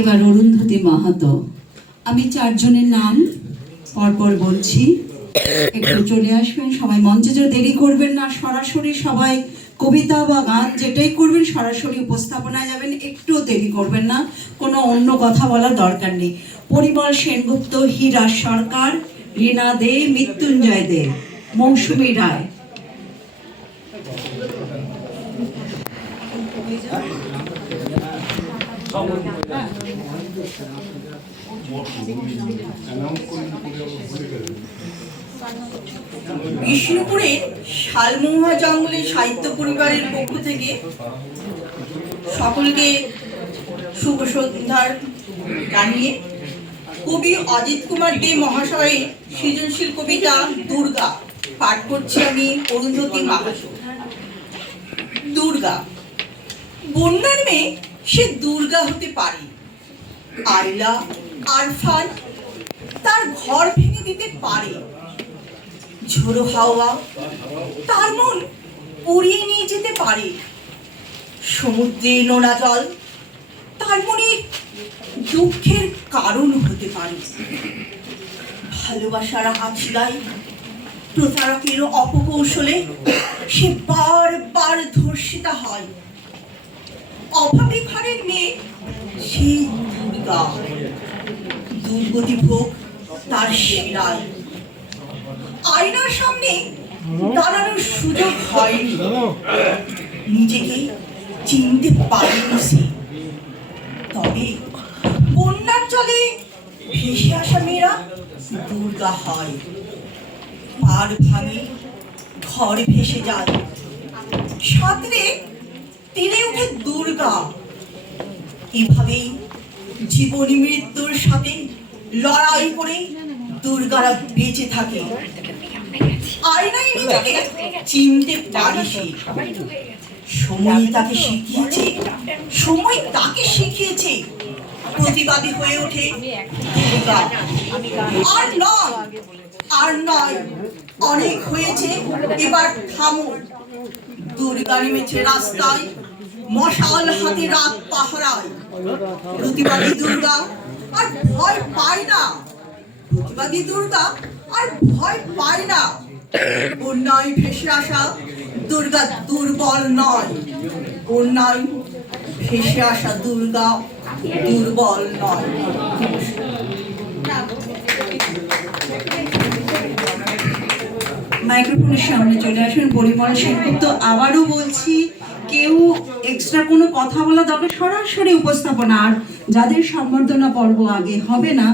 এবার অরুন্ধতী মাহাতো, আমি চারজনের নাম পরপর বলছি। একটু চলে আসবেন, সবাই মঞ্চে যে দেরি করবেন না, সরাসরি সবাই কবিতা বা গান যেটাই করবেন, সরাসরি উপস্থাপনায় যাবেন একটু দেরি করবেন না, কোনো অন্য কথা বলার দরকার নেই। পরিমল সেনগুপ্ত, হীরা সরকার, রীনা দে, মৃত্যুঞ্জয় দে, মৌসুমী রায়। বিষ্ণুপুরের শালমহুয়া জঙ্গলের সাহিত্য পরিবারের পক্ষ থেকে সকলকে শুভ সন্ধ্যার জানিয়ে কবি অজিত কুমার দে মহাশয়ের সৃজনশীল কবিতা দুর্গা পাঠ করছি আমি অরুন্ধতী মাহাতো দুর্গা। বন্যার মেয়ে সে দুর্গা হতে পারে। আইলা আরফান তার ঘর ভেঙে দিতে পারে। ঝোড়ো হাওয়া তার মন উড়িয়ে নিয়ে যেতে পারে। সমুদ্রে নোনা জল তার মনে দুঃখের কারণ হতে পারে। ভালোবাসার হাতছিলাই প্রতারকের অপকৌশলে সে হয় অভাবী ঘরের মেয়ে সে দুর্গা। দুর্গতি ভোগ তার শিরায় আয়নার সামনে দাঁড়ানোর সুযোগ হয়নি। নিজেকে চিনতে পারেনি সে। তবে বন্যার জলে ভেসে আসা মেয়েরা দুর্গা হয়। পার ভাঙে ঘর ভেসে যায়। সাঁতরে তীরে উঠে দুর্গা। এভাবেই জীবন মৃত্যুর সাথে লড়াই করে দুর্গারা বেঁচে থাকে। আয়নায় নিজেকে চিনতে পারি সে। সময় তাকে শিখিয়েছে, সময় তাকে শিখিয়েছে। প্রতিবাদী হয়ে ওঠে দুর্গা। আর নয় আর নয়, অনেক হয়েছে। এবার থামুন দুর্গা নেমেছে রাস্তায়। মশাল হাতে রাত পাহারায়। প্রতিবাদী দুর্গা, আর ভয় পায় না। প্রতিবাদী দুর্গা, আর ভয় পায় না। বন্যায় ভেসে আসা দুর্গা দুর্বল নয়। বন্যায় ভেসে আসা দুর্গা দুর্বল নয়। মাইক্রোফোনের সামনে চলে আসবেন পরিমল সেনগুপ্ত। আবারও বলছি কেউ এক্সট্রা কোনো কথা বলা দরকার সরাসরি উপস্থাপনা, আর যাদের সম্বর্ধনা পর্ব আগে হবে না